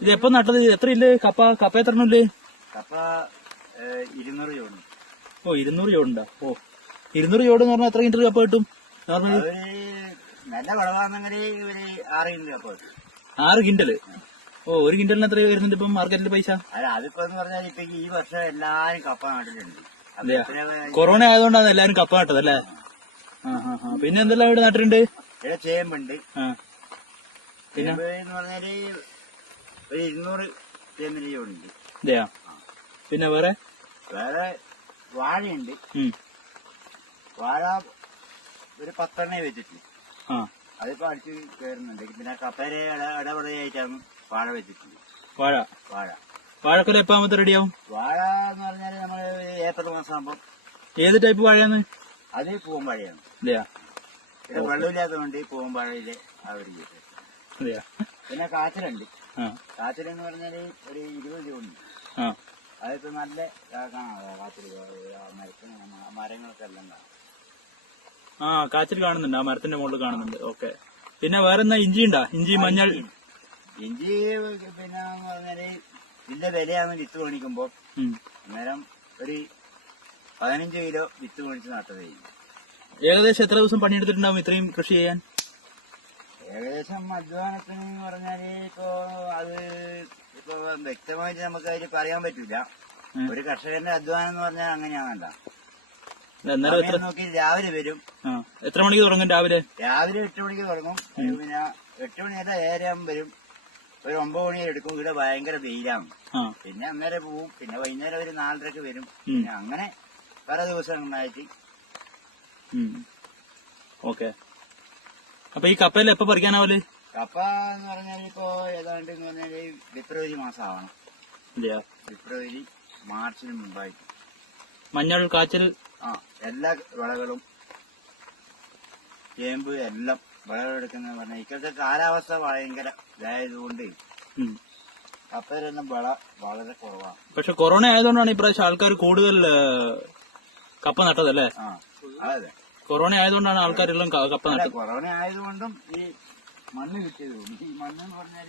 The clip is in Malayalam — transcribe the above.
ഇത് എപ്പോ നട്ടത്? എത്ര ഇല്ലേ കപ്പ? കപ്പ എത്ര ഇല്ലേ? കപ്പ 200 ചോട്. ഓ 200 ചോടുണ്ടാ? ഓ 200 ചോട് എന്ന് പറഞ്ഞാൽ എത്ര കിൻഡൽ കപ്പ കിട്ടും? നല്ല വിളവാണെങ്കിൽ ഒരു 6 കിൻഡൽ കപ്പ കിട്ടും. 6 കിൻഡല്? ഓ 1 കിൻഡലിന് എത്ര വരുന്നുണ്ട് ഇപ്പം മാർക്കറ്റിൽ പൈസ? അല്ല അതിപ്പോ എന്ന് പറഞ്ഞാൽ ഇപ്പൊ ഈ വർഷം എല്ലാരും കപ്പ നട്ടിട്ടുണ്ട്. കൊറോണ ആയതുകൊണ്ടാണ് എല്ലാരും കപ്പ നട്ടത് അല്ലേ? പിന്നെ എന്തെല്ലാം ഇവിടെ നട്ടിട്ടുണ്ട്? ഇവിടെ ചേമ്പുണ്ട്. ചേമ്പ് എന്ന് പറഞ്ഞാല് ഒരു 200 ചേമ്പിന്റെ ചോടുണ്ട്. അതെയാ? പിന്നെ വേറെ വാഴയുണ്ട്. വാഴ ഒരു 10 എണ്ണ വെച്ചിട്ട് അതിപ്പോ അടിച്ച് കയറുന്നുണ്ട്. പിന്നെ കപ്പേരെ ഇടപെടലായിട്ടാണ് വാഴ വെച്ചിട്ടുണ്ട്. വാഴക്കൊല എപ്പാമത്തെ റെഡിയാവും? വാഴ എന്ന് പറഞ്ഞാല് നമ്മള് ഏപ്രിൽ മാസം ആകുമ്പോ. ഏത് ടൈപ്പ് വാഴയാണ്? അത് പൂവൻവാഴയാണ്. അതെയാ? ഇവിടെ വെള്ളമില്ലാത്തതുകൊണ്ട് പൂവൻവാഴയില് ആ ഒരു കേസ്. അതെയാ? പിന്നെ കാച്ചിലുണ്ട്. കാച്ചിലെന്ന് പറഞ്ഞാല് ഒരു 20 രൂപയുണ്ട്. അതിപ്പോ നല്ല കാച്ചില് മരങ്ങളൊക്കെ എല്ലാം കാണാം. കാച്ചിൽ കാണുന്നുണ്ട്, ആ മരത്തിന്റെ മുകളിൽ കാണുന്നുണ്ട്. ഓക്കെ. പിന്നെ വേറെന്താ? ഇഞ്ചി ഉണ്ടാ? ഇഞ്ചി, മഞ്ഞൾ? ഇഞ്ചി പിന്നെ പറഞ്ഞാല് ഇതിന്റെ വിലയാണ് വിത്ത് മേടിക്കുമ്പോ. അന്നേരം ഒരു 15 കിലോ വിത്ത് മേടിച്ച് നട്ടത്. ഏകദേശം എത്ര ദിവസം പണിയെടുത്തിട്ടുണ്ടാവും ഇത്രയും കൃഷി ചെയ്യാൻ? ഏകദേശം അധ്വാനത്തിന് പറഞ്ഞാല് അത് വ്യക്തമായിട്ട് നമുക്ക് അതിൽ പറയാൻ പറ്റൂല. ഒരു കർഷകന്റെ അധ്വാനം എന്ന് പറഞ്ഞാൽ അങ്ങനെയാണല്ല. നോക്കി രാവിലെ വരും. എത്ര മണിക്ക് തുടങ്ങും? രാവിലെ 8 മണിക്ക് തുടങ്ങും. പിന്നെ 8 മണിയല്ല 7 വരും. ഒരു 9 മണി എടുക്കും. ഇവിടെ ഭയങ്കര വെയിലാണ്. പിന്നെ അന്നേരം പോവും. പിന്നെ വൈകുന്നേരം ഒരു 4:30 വരും. പിന്നെ അങ്ങനെ പല ദിവസങ്ങളായിട്ട്. ഓക്കെ. അപ്പൊ ഈ കപ്പയിൽ എപ്പോ പറിക്കാനാവല്? കപ്പ എന്ന് പറഞ്ഞാൽ ഇപ്പോ ഏതാണ്ട് എന്ന് പറഞ്ഞാല് ഫെബ്രുവരി മാസം ആവണം. ഫെബ്രുവരി മാർച്ചിന് മുമ്പായിട്ട്. മഞ്ഞൾ, കാച്ചിൽ, എല്ലാ വിളകളും ചേമ്പ് എല്ലാം വിളവെടുക്കുന്ന പറഞ്ഞാൽ ഇപ്പോഴത്തെ കാലാവസ്ഥ ഭയങ്കര ഇതായതുകൊണ്ട് കപ്പയിലൊന്നും വിള വളരെ കുറവാണ്. പക്ഷെ കൊറോണ ആയതുകൊണ്ടാണ് ഇപ്രാവശ്യം ആൾക്കാർ കൂടുതൽ കപ്പ നട്ടതല്ലേ? അതെ, കൊറോണ ആയതുകൊണ്ടാണ് ആൾക്കാരെല്ലാം കപ്പ നട്ടത്. കൊറോണ ആയതുകൊണ്ടും ഈ മണ്ണ് കിട്ടിയതുകൊണ്ട്. ഈ മണ്ണെന്ന് പറഞ്ഞാൽ